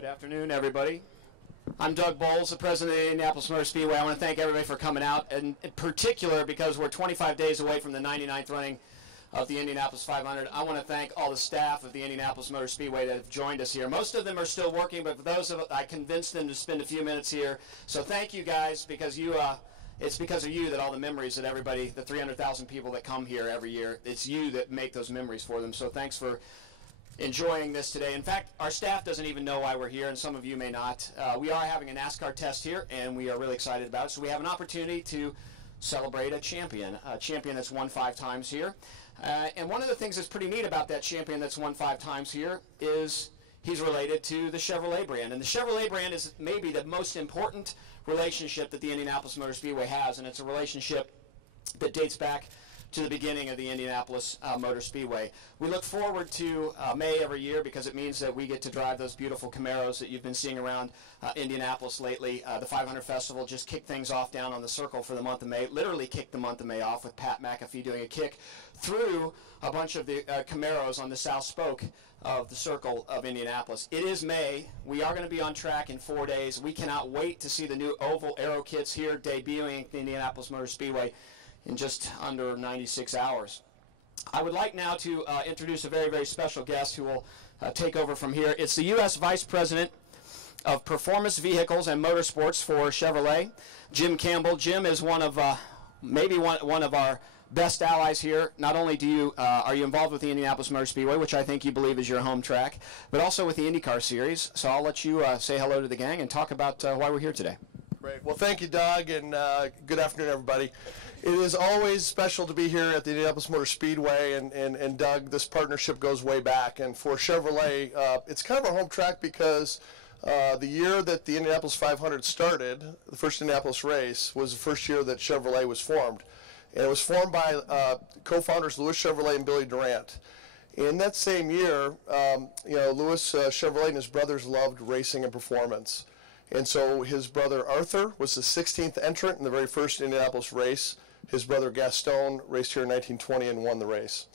Good afternoon, everybody. I'm Doug Bowles, the president of the Indianapolis Motor Speedway. I want to thank everybody for coming out, and in particular because we're 25 days away from the 99th running of the Indianapolis 500. I want to thank all the staff of the Indianapolis Motor Speedway that have joined us here. Most of them are still working, but for those of I convinced them to spend a few minutes here. So thank you guys, because it's because of you that all the memories that everybody, the 300,000 people that come here every year, it's you that make those memories for them. So thanks for enjoying this today. In fact, our staff doesn't even know why we're here, and some of you may not. We are having a NASCAR test here, and we are really excited about it. So we have an opportunity to celebrate a champion that's won 5 times here. And one of the things that's pretty neat about that champion that's won 5 times here is he's related to the Chevrolet brand. And the Chevrolet brand is maybe the most important relationship that the Indianapolis Motor Speedway has, and it's a relationship that dates back to the beginning of the Indianapolis Motor Speedway. We look forward to May every year because it means that we get to drive those beautiful Camaros that you've been seeing around Indianapolis lately. The 500 Festival just kicked things off down on the circle for the month of May, literally kicked the month of May off with Pat McAfee doing a kick through a bunch of the Camaros on the south spoke of the circle of Indianapolis. It is May. We are going to be on track in 4 days. We cannot wait to see the new oval aero kits here debuting at the Indianapolis Motor Speedway in just under 96 hours. I would like now to introduce a very, very special guest who will take over from here. It's the U.S. Vice President of Performance Vehicles and Motorsports for Chevrolet, Jim Campbell. Jim is maybe one of our best allies here. Not only are you involved with the Indianapolis Motor Speedway, which I think you believe is your home track, but also with the IndyCar Series. So I'll let you say hello to the gang and talk about why we're here today. Great. Well, thank you, Doug, and good afternoon, everybody. It is always special to be here at the Indianapolis Motor Speedway, and Doug, this partnership goes way back. And for Chevrolet, it's kind of our home track because the year that the Indianapolis 500 started, the first Indianapolis race, was the first year that Chevrolet was formed. And it was formed by co-founders Louis Chevrolet and Billy Durant. In that same year, Louis Chevrolet and his brothers loved racing and performance. And so his brother Arthur was the 16th entrant in the very first Indianapolis race. His brother Gaston raced here in 1920 and won the race.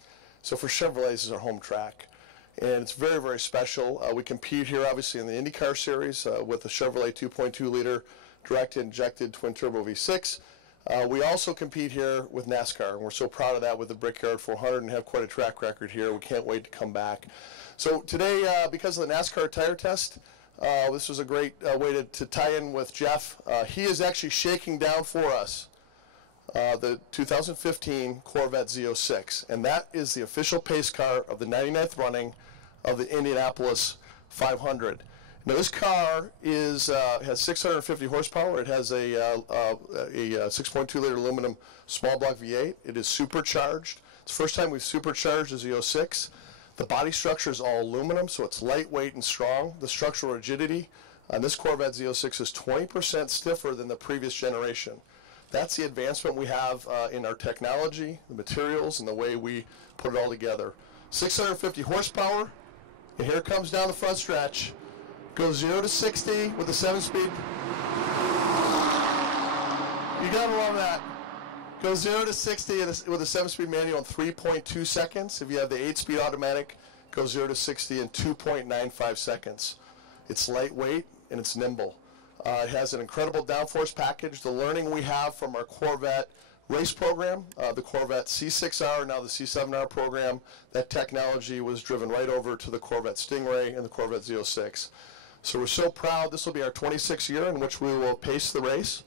So for Chevrolet, this is our home track. And it's very, very special. We compete here, obviously, in the IndyCar Series with the Chevrolet 2.2-liter direct injected twin-turbo V6. We also compete here with NASCAR, and we're so proud of that with the Brickyard 400 and have quite a track record here. We can't wait to come back. So today, because of the NASCAR tire test, this was a great way to tie in with Jeff. He is actually shaking down for us the 2015 Corvette Z06, and that is the official pace car of the 99th running of the Indianapolis 500. Now this car has 650 horsepower. It has a 6.2-liter aluminum small block V8. It is supercharged. It's the first time we've supercharged a Z06. The body structure is all aluminum, so it's lightweight and strong. The structural rigidity on this Corvette Z06 is 20% stiffer than the previous generation. That's the advancement we have in our technology, the materials, and the way we put it all together. 650 horsepower, and here it comes down the front stretch. Goes 0 to 60 with a 7-speed. You gotta love that. Goes 0 to 60 with a 7-speed manual in 3.2 seconds. If you have the 8-speed automatic, goes 0 to 60 in 2.95 seconds. It's lightweight and it's nimble. It has an incredible downforce package. The learning we have from our Corvette race program, the Corvette C6R, now the C7R program, that technology was driven right over to the Corvette Stingray and the Corvette Z06. So we're so proud. This will be our 26th year in which we will pace the race.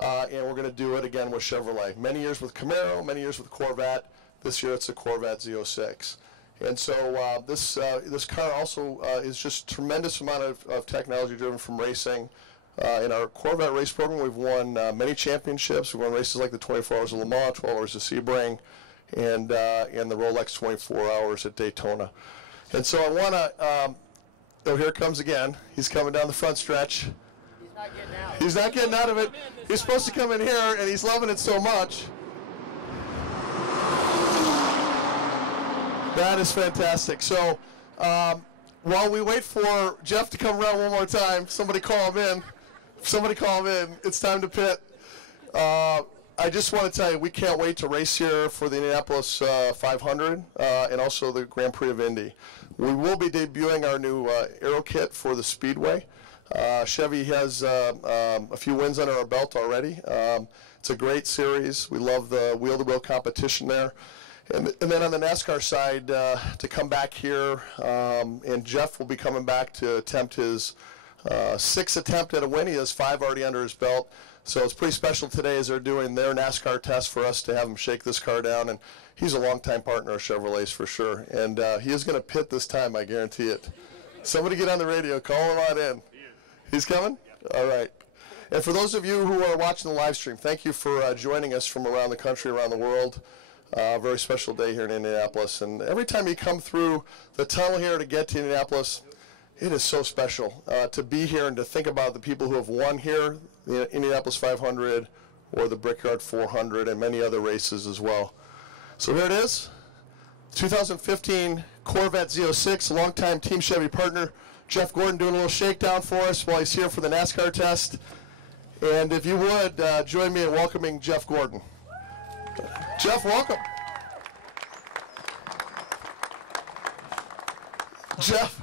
And we're going to do it again with Chevrolet. Many years with Camaro, many years with Corvette. This year it's a Corvette Z06. And so this car also is just a tremendous amount of technology driven from racing. In our Corvette race program, we've won many championships. We've won races like the 24 Hours of Le Mans, 12 Hours of Sebring, and the Rolex 24 Hours at Daytona. And so I want to, oh, here it comes again. He's coming down the front stretch. He's not getting out. He's not getting out of it. He's supposed to come in here, and he's loving it so much. That is fantastic. So while we wait for Jeff to come around one more time, somebody call him in. Somebody call him in. It's time to pit. I just want to tell you, we can't wait to race here for the Indianapolis 500 and also the Grand Prix of Indy. We will be debuting our new aero kit for the Speedway. Chevy has a few wins under our belt already. It's a great series. We love the wheel-to-wheel competition there. And then on the NASCAR side, to come back here, and Jeff will be coming back to attempt his 6th attempt at a win. He has 5 already under his belt. So it's pretty special today as they're doing their NASCAR test for us to have him shake this car down. And he's a longtime partner of Chevrolet's for sure. And he is going to pit this time, I guarantee it. Somebody get on the radio, call him on in. He's coming? All right. And for those of you who are watching the live stream, thank you for joining us from around the country, around the world. A very special day here in Indianapolis. And every time you come through the tunnel here to get to Indianapolis, it is so special to be here and to think about the people who have won here, the Indianapolis 500 or the Brickyard 400 and many other races as well. So here it is, 2015 Corvette Z06, longtime Team Chevy partner, Jeff Gordon doing a little shakedown for us while he's here for the NASCAR test. And if you would, join me in welcoming Jeff Gordon. Jeff, welcome. Jeff,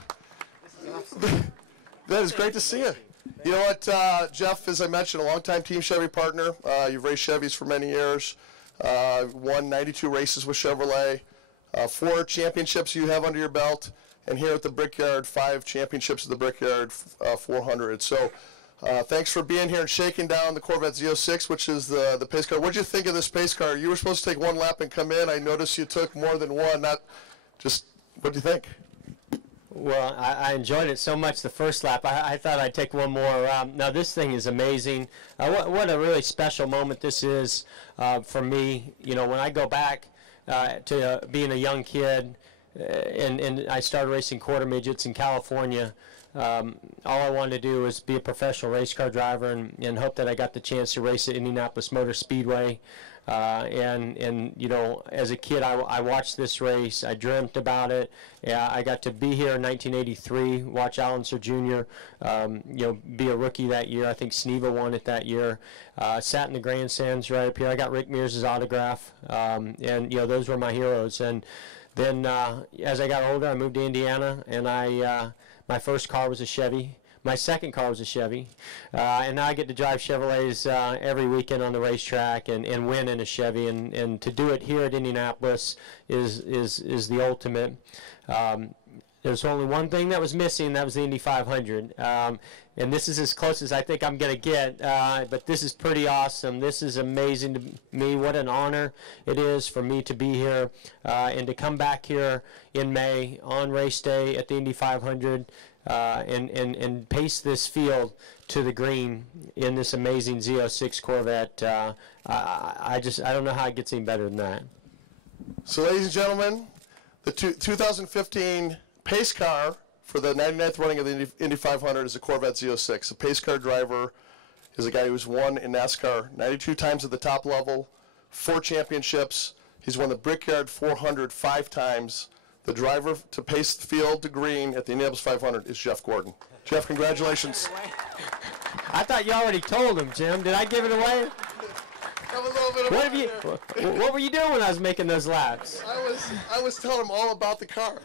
that is great to see you. You know what, Jeff, as I mentioned, a longtime Team Chevy partner. You've raced Chevys for many years. Won 92 races with Chevrolet. 4 championships you have under your belt. And here at the Brickyard, 5 championships at the Brickyard 400. So thanks for being here and shaking down the Corvette Z06, which is the pace car. What did you think of this pace car? You were supposed to take 1 lap and come in. I noticed you took more than one. Not just, what do you think? Well, I enjoyed it so much the first lap. I thought I'd take one more. Now, this thing is amazing. What a really special moment this is for me. You know, when I go back to being a young kid and I started racing quarter midgets in California, all I wanted to do was be a professional race car driver and hope that I got the chance to race at Indianapolis Motor Speedway. And you know, as a kid, I watched this race. I dreamt about it. Yeah, I got to be here in 1983, watch Alan Sir Jr. You know, be a rookie that year. I think Sneva won it that year. Sat in the grandstands right up here. I got Rick Mears' autograph, and you know, those were my heroes. And then as I got older, I moved to Indiana, and my first car was a Chevy. My second car was a Chevy, and now I get to drive Chevrolets every weekend on the racetrack and win in a Chevy, and to do it here at Indianapolis is the ultimate. There's only one thing that was missing, that was the Indy 500, and this is as close as I think I'm going to get, but this is pretty awesome. This is amazing to me. What an honor it is for me to be here and to come back here in May on race day at the Indy 500. And pace this field to the green in this amazing Z06 Corvette. I don't know how it gets any better than that. So, ladies and gentlemen, the 2015 pace car for the 99th running of the Indy 500 is a Corvette Z06. A pace car driver is a guy who's won in NASCAR 92 times at the top level, 4 championships. He's won the Brickyard 400 5 times. The driver to pace the field to green at the Indianapolis 500 is Jeff Gordon. Jeff, congratulations. I thought you already told him, Jim. Did I give it away? What were you doing when I was making those laps? I was telling him all about the car.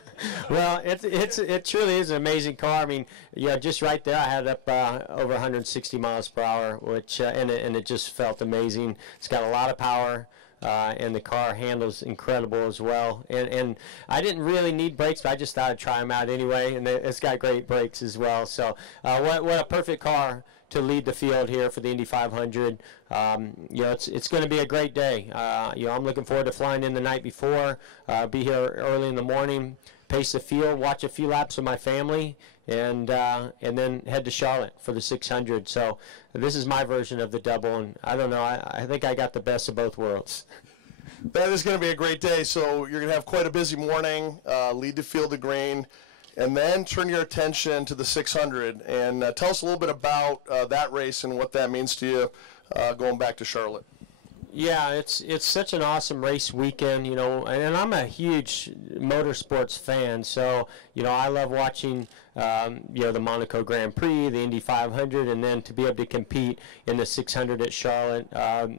Well, it truly is an amazing car. I mean, yeah, just right there, I had it up over 160 miles per hour, which and it just felt amazing. It's got a lot of power. And the car handles incredible as well. And I didn't really need brakes, but I just thought I'd try them out anyway. And it's got great brakes as well. So what a perfect car to lead the field here for the Indy 500. You know, it's going to be a great day. You know, I'm looking forward to flying in the night before, be here early in the morning, pace the field, watch a few laps with my family, and then head to Charlotte for the 600. So this is my version of the double, and I don't know, I think I got the best of both worlds. That is going to be a great day. So you're going to have quite a busy morning, lead the field to green, and then turn your attention to the 600. And tell us a little bit about that race and what that means to you going back to Charlotte. Yeah, it's such an awesome race weekend, you know, and I'm a huge motorsports fan, so, you know, I love watching you know, the Monaco Grand Prix, the Indy 500, and then to be able to compete in the 600 at Charlotte,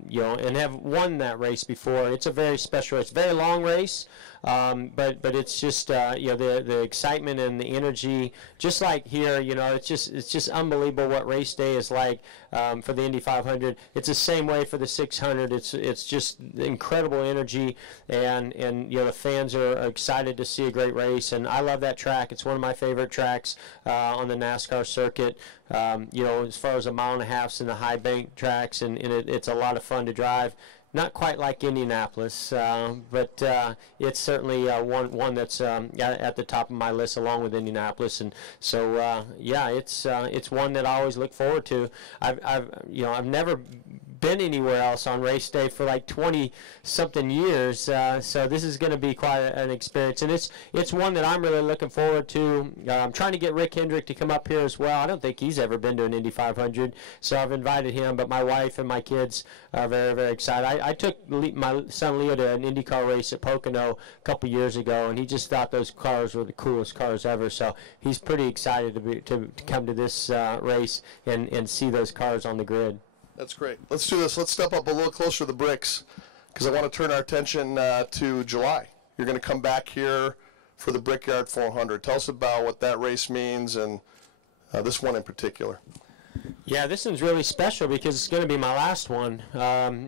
you know, and have won that race before. It's a very special race, very long race, but it's just you know, the excitement and the energy, just like here, you know, it's just unbelievable what race day is like for the Indy 500. It's the same way for the 600. It's just incredible energy, and you know, the fans are excited to see a great race, and I love that track. It's one of my favorite tracks on the NASCAR circuit. You know, as far as a mile and a half and the high bank tracks, and it's a lot of fun to drive. Not quite like Indianapolis, but it's certainly one that's at the top of my list, along with Indianapolis. And so, yeah, it's one that I always look forward to. I've never been anywhere else on race day for like 20-something years, so this is going to be quite an experience, and it's one that I'm really looking forward to. I'm trying to get Rick Hendrick to come up here as well. I don't think he's ever been to an Indy 500, so I've invited him, but my wife and my kids are very, very excited. I took my son Leo to an IndyCar race at Pocono a couple years ago, and he just thought those cars were the coolest cars ever, so he's pretty excited to come to this race and see those cars on the grid. That's great. Let's do this. Let's step up a little closer to the bricks, because I want to turn our attention to July. You're going to come back here for the Brickyard 400. Tell us about what that race means, and this one in particular. Yeah, this one's really special because it's going to be my last one.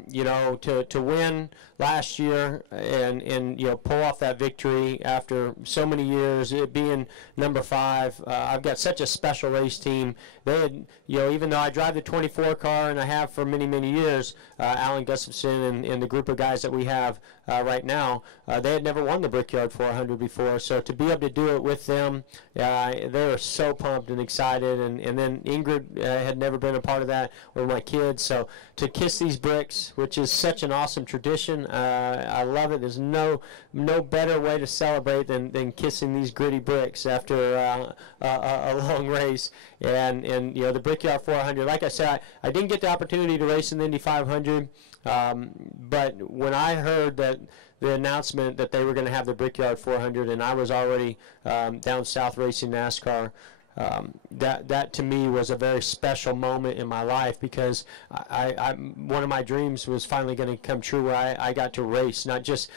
You know, to win last year and you know, pull off that victory after so many years, it being number 5. I've got such a special race team. They had, you know, even though I drive the 24 car and I have for many, many years, Alan Gustafson and the group of guys that we have right now, they had never won the Brickyard 400 before. So to be able to do it with them, they were so pumped and excited. And then Ingrid had never been a part of that, or my kids. So to kiss these bricks, which is such an awesome tradition, I love it. There's no better way to celebrate than kissing these gritty bricks after a long race. And you know, the Brickyard 400, like I said, I didn't get the opportunity to race in the Indy 500, but when I heard that the announcement that they were going to have the Brickyard 400, and I was already down south racing NASCAR, that to me was a very special moment in my life, because one of my dreams was finally going to come true, where I got to race, not just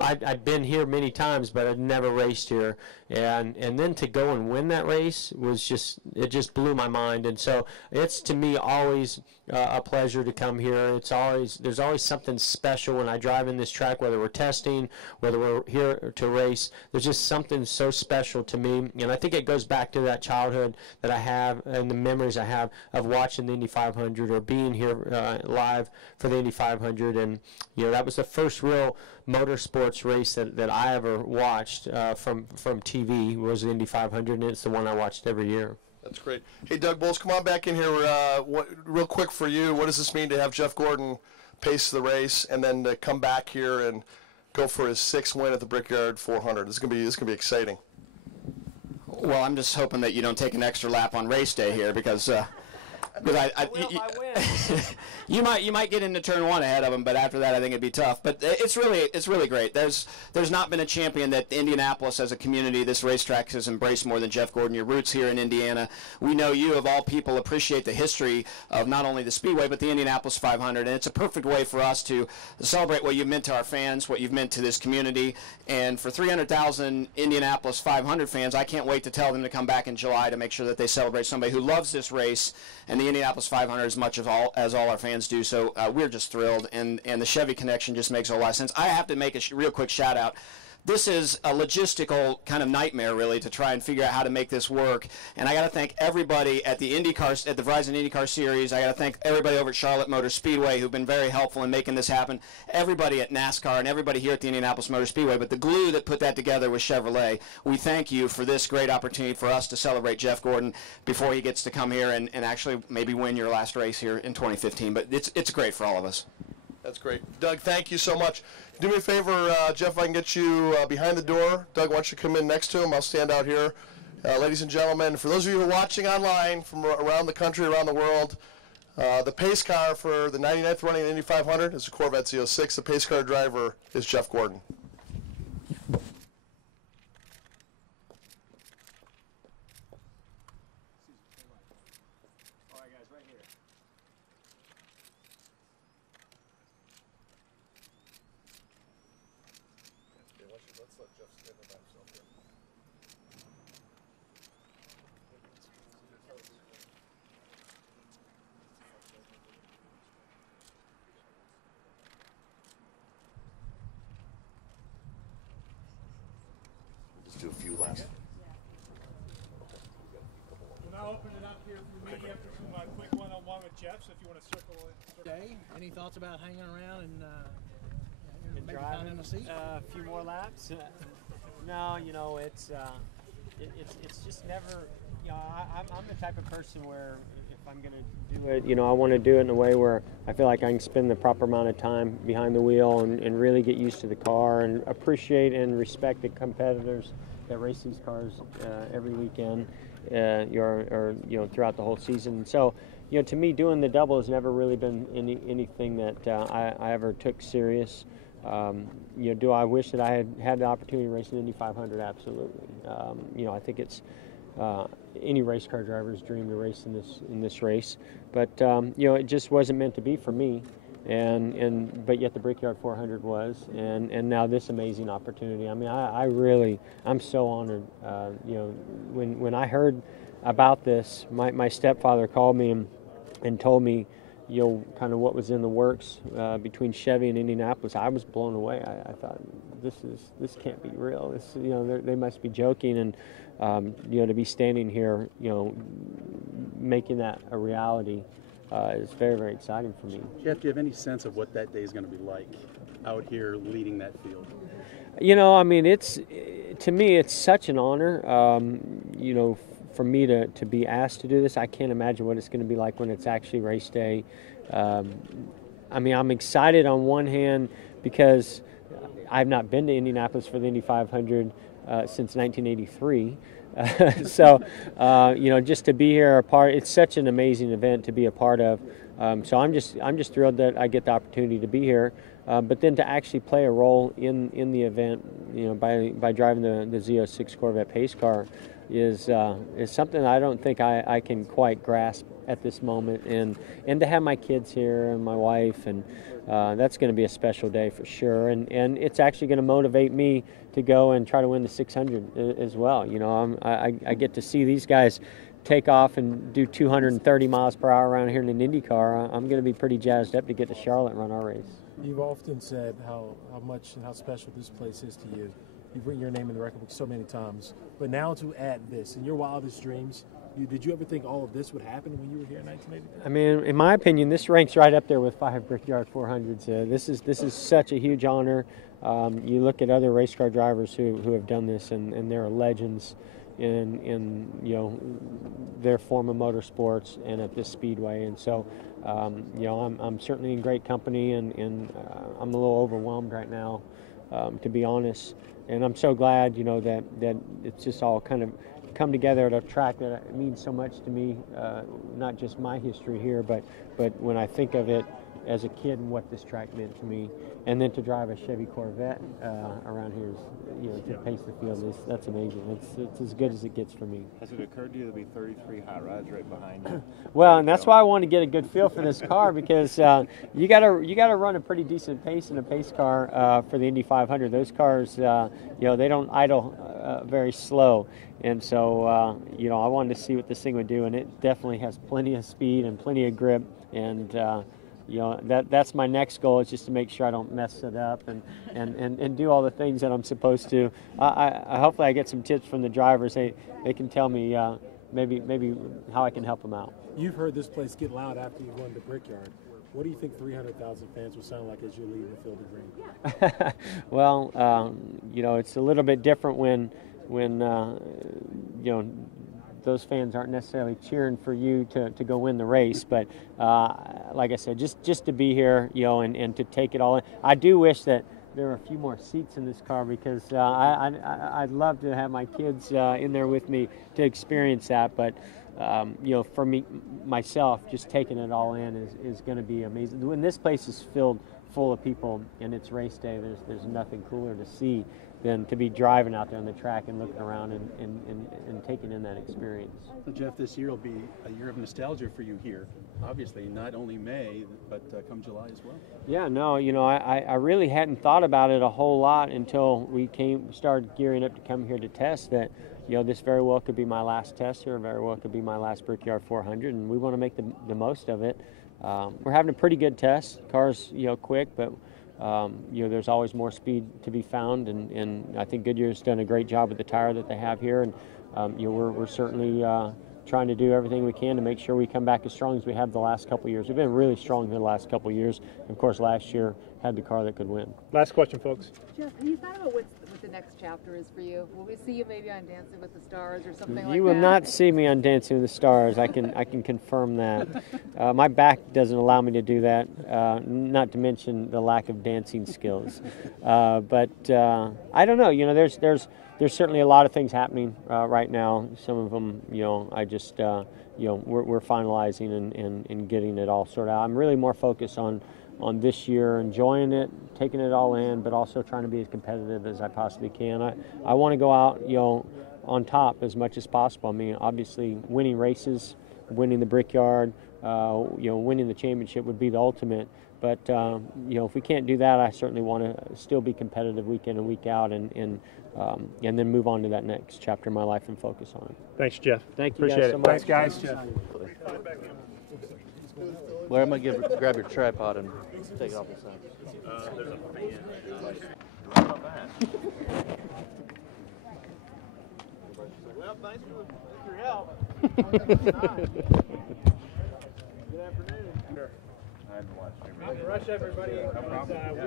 I'd been here many times, but I'd never raced here, and then to go and win that race was just blew my mind. And so it's, to me, always a pleasure to come here. There's always something special when I drive in this track, whether we're testing, whether we're here to race. There's just something so special to me, and I think it goes back to that childhood that I have and the memories I have of watching the Indy 500 or being here live for the Indy 500. And you know, that was the first real motorsports race that I ever watched from TV, was the Indy 500, and it's the one I watched every year. That's great. Hey, Doug Bowles, come on back in here. Real quick for you, what does this mean to have Jeff Gordon pace the race and then to come back here and go for his 6th win at the Brickyard 400? This is gonna be exciting. Well, I'm just hoping that you don't take an extra lap on race day here, because you might get into turn 1 ahead of him, but after that I think it'd be tough. But it's really great. There's not been a champion that Indianapolis as a community, this racetrack, has embraced more than Jeff Gordon. Your roots here in Indiana. We know you, of all people, appreciate the history of not only the Speedway but the Indianapolis 500, and it's a perfect way for us to celebrate what you've meant to our fans, what you've meant to this community. And for 300,000 Indianapolis 500 fans, I can't wait to tell them to come back in July to make sure that they celebrate somebody who loves this race and the Indianapolis 500 as much as all our fans do. So we're just thrilled, and the Chevy connection just makes a lot of sense. I have to make a real quick shout out. This is a logistical kind of nightmare, really, to try and figure out how to make this work. And I got to thank everybody at the IndyCar, at the Verizon IndyCar Series. I got to thank everybody over at Charlotte Motor Speedway who've been very helpful in making this happen. Everybody at NASCAR and everybody here at the Indianapolis Motor Speedway. But the glue that put that together was Chevrolet. We thank you for this great opportunity for us to celebrate Jeff Gordon before he gets to come here and actually maybe win your last race here in 2015. But it's great for all of us. That's great. Doug, thank you so much. Do me a favor, Jeff, if I can get you behind the door. Doug, why don't you come in next to him? I'll stand out here. Ladies and gentlemen, for those of you who are watching online from around the country, around the world, the pace car for the 99th running in Indy 500 is a Corvette Z06. The pace car driver is Jeff Gordon. Just do a few laps. We'll now open it up here for me after some quick one-on-one with Jeff, so if you want to circle it. Okay, any thoughts about hanging around and maybe driving finding a seat? a few more laps? No, you know, it's just never, you know, I'm the type of person where if I'm going to do it, you know, I want to do it in a way where I feel like I can spend the proper amount of time behind the wheel and really get used to the car and appreciate and respect the competitors that race these cars every weekend, or you know, throughout the whole season. So, you know, to me, doing the double has never really been anything that I ever took serious. You know, do I wish that I had had the opportunity to race an Indy 500? Absolutely. You know, I think it's any race car driver's dream to race in this race, but you know, it just wasn't meant to be for me. But yet the Brickyard 400 was, and now this amazing opportunity. I mean, I'm so honored. You know, when I heard about this, my stepfather called me and told me, you know, kind of what was in the works between Chevy and Indianapolis. I was blown away. I thought, this can't be real. This, you know, they must be joking. And you know, to be standing here, you know, making that a reality is very, very exciting for me. Jeff, do you have any sense of what that day is going to be like out here leading that field? You know, I mean, to me, it's such an honor. You know, for me to be asked to do this, I can't imagine what it's going to be like when it's actually race day. I mean, I'm excited on one hand because I've not been to Indianapolis for the Indy 500 since 1983. So, you know, just to be here, it's such an amazing event to be a part of. So I'm just thrilled that I get the opportunity to be here. But then to actually play a role in the event, you know, by driving the Z06 Corvette pace car is something I don't think I can quite grasp at this moment. And to have my kids here and my wife, and that's going to be a special day for sure. And it's actually going to motivate me to go and try to win the 600 as well. You know, I get to see these guys take off and do 230 miles per hour around here in an Indy car. I'm going to be pretty jazzed up to get to Charlotte and run our race. You've often said how much and how special this place is to you. You've written your name in the record book so many times. But now to add this, in your wildest dreams, did you ever think all of this would happen when you were here in 1983? I mean, in my opinion, this ranks right up there with 5 Brickyard 400s. This is such a huge honor. You look at other race car drivers who have done this, and they're legends in you know, their form of motorsports and at this speedway. And so, you know, I'm certainly in great company, and I'm a little overwhelmed right now, to be honest. And I'm so glad, you know, that it's just all kind of come together at a track that means so much to me, not just my history here, but when I think of it as a kid and what this track meant to me, and then to drive a Chevy Corvette around here, you know, to pace the field, that's amazing. It's as good as it gets for me. Has it occurred to you there'll be 33 hot rods right behind you? Well, and that's why I want to get a good feel for this car, because you gotta run a pretty decent pace in a pace car for the Indy 500. Those cars, you know, they don't idle very slow, and so you know, I wanted to see what this thing would do, and it definitely has plenty of speed and plenty of grip, and you know, that's my next goal, is just to make sure I don't mess it up and do all the things that I'm supposed to. Hopefully I get some tips from the drivers. They can tell me maybe how I can help them out. You've heard this place get loud after you won the Brickyard. What do you think 300,000 fans will sound like as you leave the field of green? Well, you know, it's a little bit different when you know, those fans aren't necessarily cheering for you to go win the race, but like I said, just to be here, you know, and to take it all in. I do wish that there were a few more seats in this car, because I'd love to have my kids in there with me to experience that, but you know, for me, myself, just taking it all in is going to be amazing. When this place is filled full of people and it's race day, there's nothing cooler to see than to be driving out there on the track and looking around and taking in that experience. So Jeff, this year will be a year of nostalgia for you here. Obviously, not only May, but come July as well. Yeah, no, you know, I really hadn't thought about it a whole lot until we started gearing up to come here to test that, you know, this very well could be my last test here, very well could be my last Brickyard 400, and we want to make the most of it. We're having a pretty good test. Car's, you know, quick, but you know, there's always more speed to be found, and I think Goodyear's done a great job with the tire that they have here, and you know, we're certainly trying to do everything we can to make sure we come back as strong as we have the last couple of years. We've been really strong here the last couple of years. Of course, last year had the car that could win. Last question, folks. Jeff, have you thought about what the next chapter is for you? Will we see you maybe on Dancing with the Stars or something like that? You will not see me on Dancing with the Stars. I can confirm that. My back doesn't allow me to do that. Not to mention the lack of dancing skills. But I don't know. You know, there's certainly a lot of things happening right now. Some of them, you know, I just you know, we're finalizing and getting it all sorted out. I'm really more focused on this year, enjoying it, taking it all in, but also trying to be as competitive as I possibly can. I want to go out, you know, on top as much as possible. I mean, obviously, winning races, winning the Brickyard, you know, winning the championship would be the ultimate. But you know, if we can't do that, I certainly want to still be competitive week in and week out, and then move on to that next chapter of my life and focus on it. Thanks, Jeff. Thank you Appreciate guys so it. much. Thanks, guys. Larry, I'm going to grab your tripod and take it off the side. There's a fan. Well, thanks for your help. Good afternoon. Sure. I haven't watched it. Not to rush everybody. We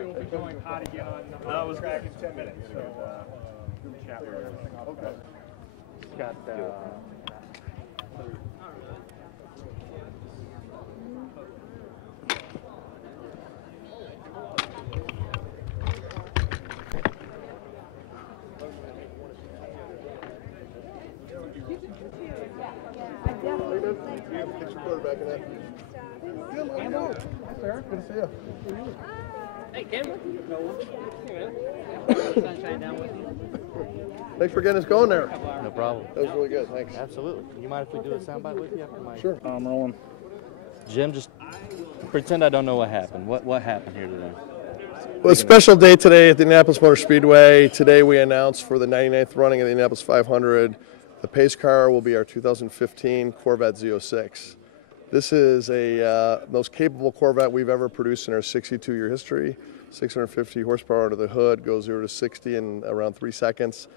will be going hot again on the track in 10 minutes. So, chat with everything. Okay. Got Get your quarterback in that. Hi, sir. Good to see you. Hey, Kim. Sunshine down with you. Thanks for getting us going there. No problem. That was really good. Thanks. Absolutely. You mind if we do a soundbite with you after my... Sure. I'm rolling. Jim, just pretend I don't know what happened. What happened here today? Well, it's a special day today at the Indianapolis Motor Speedway. Today we announced for the 99th running of the Indianapolis 500, the pace car will be our 2015 Corvette Z06. This is a most capable Corvette we've ever produced in our 62-year history. 650 horsepower under the hood, goes 0 to 60 in around 3 seconds.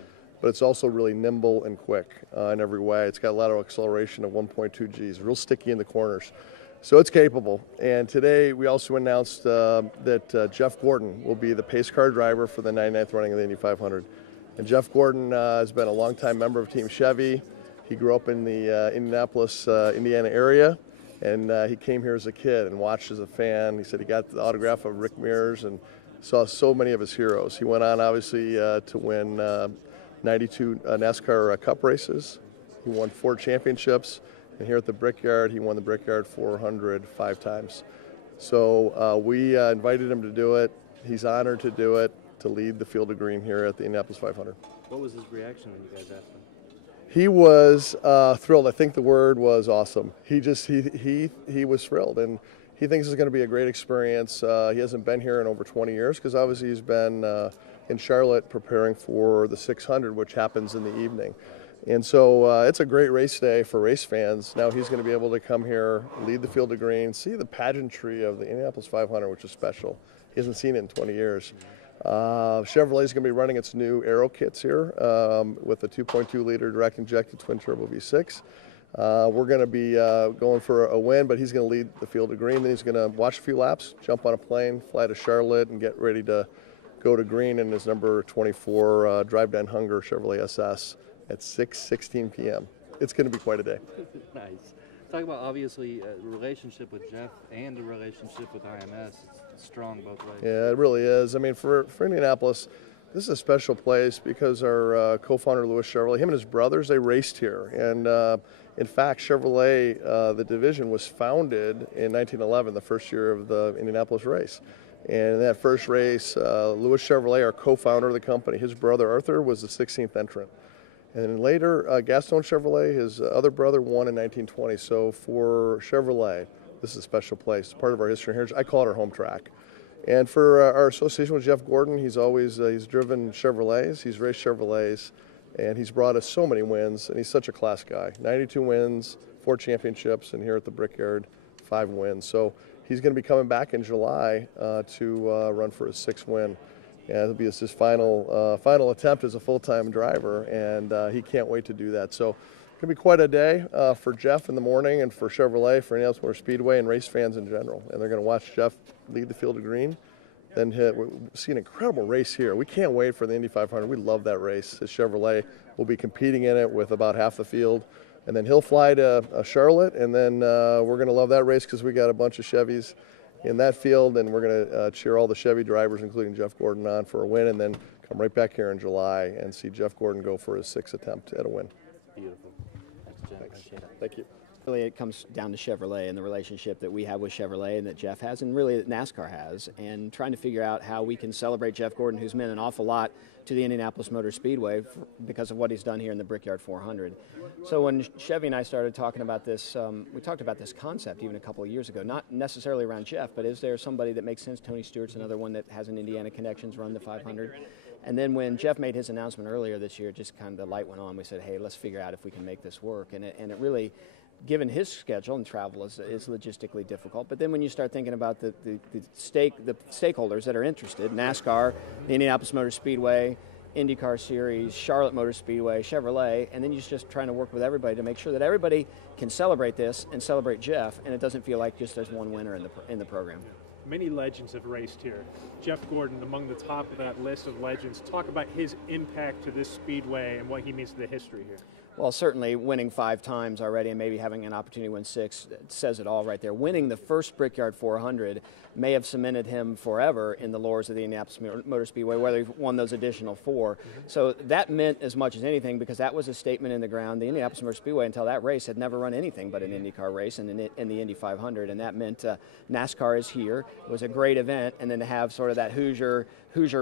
But it's also really nimble and quick in every way. It's got a lateral acceleration of 1.2 Gs, real sticky in the corners. So it's capable. And today we also announced that Jeff Gordon will be the pace car driver for the 99th running of the Indy 500. And Jeff Gordon has been a longtime member of Team Chevy. He grew up in the Indianapolis, Indiana area, and he came here as a kid and watched as a fan. He said he got the autograph of Rick Mears and saw so many of his heroes. He went on, obviously, to win 92 NASCAR Cup races. He won 4 championships. And here at the Brickyard, he won the Brickyard 400 5 times. So we invited him to do it. He's honored to do it, to lead the Field of Green here at the Indianapolis 500. What was his reaction when you guys asked him? He was thrilled. I think the word was awesome. He was thrilled, and he thinks it's going to be a great experience. He hasn't been here in over 20 years because obviously he's been in Charlotte preparing for the 600, which happens in the evening. And so it's a great race day for race fans. Now he's going to be able to come here, lead the Field of Green, see the pageantry of the Indianapolis 500, which is special. He hasn't seen it in 20 years. Chevrolet is going to be running its new Aero kits here with a 2.2-liter direct injected twin turbo V6. We're going to be going for a win, but he's going to lead the Field of Green. Then he's going to watch a few laps, jump on a plane, fly to Charlotte, and get ready to go to green in his number 24 Drive Down Hunger Chevrolet SS at 6:16 p.m. It's going to be quite a day. Nice. Talk about, obviously, a relationship with Jeff and a relationship with IMS. It's strong both ways. Yeah, it really is. I mean, for Indianapolis, this is a special place because our co-founder, Louis Chevrolet, him and his brothers, they raced here. And in fact, Chevrolet, the division, was founded in 1911, the first year of the Indianapolis race. And in that first race, Louis Chevrolet, our co-founder of the company, his brother Arthur was the 16th entrant. And then later, Gaston Chevrolet, his other brother, won in 1920. So for Chevrolet, this is a special place. It's part of our history and heritage. I call it our home track. And for our association with Jeff Gordon, he's always he's driven Chevrolets, he's raced Chevrolets, and he's brought us so many wins. And he's such a class guy. 92 wins, 4 championships, and here at the Brickyard, 5 wins. So he's going to be coming back in July to run for his 6th win. And it'll be his final attempt as a full-time driver, and he can't wait to do that. So it's going to be quite a day for Jeff in the morning and for Chevrolet, for Indianapolis Motor Speedway, and race fans in general. And they're going to watch Jeff lead the field of green, then we'll see an incredible race here. We can't wait for the Indy 500. We love that race. His Chevrolet will be competing in it with about half the field. And then he'll fly to Charlotte, and then we're going to love that race because we got a bunch of Chevys in that field, and we're going to cheer all the Chevy drivers, including Jeff Gordon, on for a win, and then come right back here in July and see Jeff Gordon go for his 6th attempt at a win. Beautiful. Thanks, Jeff. Appreciate it. Thank you. Really, it comes down to Chevrolet and the relationship that we have with Chevrolet and that Jeff has, and really that NASCAR has, and trying to figure out how we can celebrate Jeff Gordon, who's meant an awful lot to the Indianapolis Motor Speedway because of what he's done here in the Brickyard 400. So when Chevy and I started talking about this, we talked about this concept even a couple of years ago, not necessarily around Jeff, but is there somebody that makes sense? Tony Stewart's another one that has an Indiana connections, run the 500. And then when Jeff made his announcement earlier this year, just kind of the light went on. We said, hey, let's figure out if we can make this work. And it really, given his schedule and travel, is logistically difficult. But then when you start thinking about the stakeholders that are interested, NASCAR, the Indianapolis Motor Speedway, IndyCar Series, Charlotte Motor Speedway, Chevrolet, and then you're just trying to work with everybody to make sure that everybody can celebrate this and celebrate Jeff, and it doesn't feel like just there's one winner in the program. Many legends have raced here. Jeff Gordon, among the top of that list of legends. Talk about his impact to this speedway and what he means to the history here. Well, certainly winning 5 times already and maybe having an opportunity to win 6 says it all right there. Winning the first Brickyard 400 may have cemented him forever in the lores of the Indianapolis Motor Speedway, whether he won those additional 4. So that meant as much as anything because that was a statement in the ground. The Indianapolis Motor Speedway until that race had never run anything but an IndyCar race in the Indy 500, and that meant NASCAR is here. It was a great event, and then to have sort of that Hoosier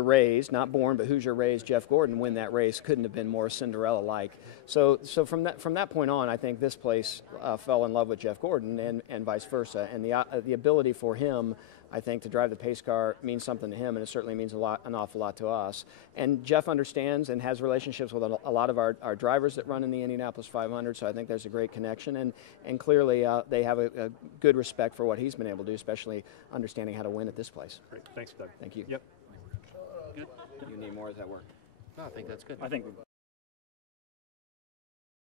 raised, not born, but Hoosier raised Jeff Gordon win that race couldn't have been more Cinderella-like. So from that point on, I think this place fell in love with Jeff Gordon and vice versa, and the ability for him, I think, to drive the pace car means something to him, and it certainly means an awful lot to us. And Jeff understands and has relationships with a lot of our drivers that run in the Indianapolis 500, so I think there's a great connection, and clearly they have a good respect for what he's been able to do, especially understanding how to win at this place. Great. Thanks, Doug. Thank you. Yep. Good. You need more? Does that work? No, I think that's good. I think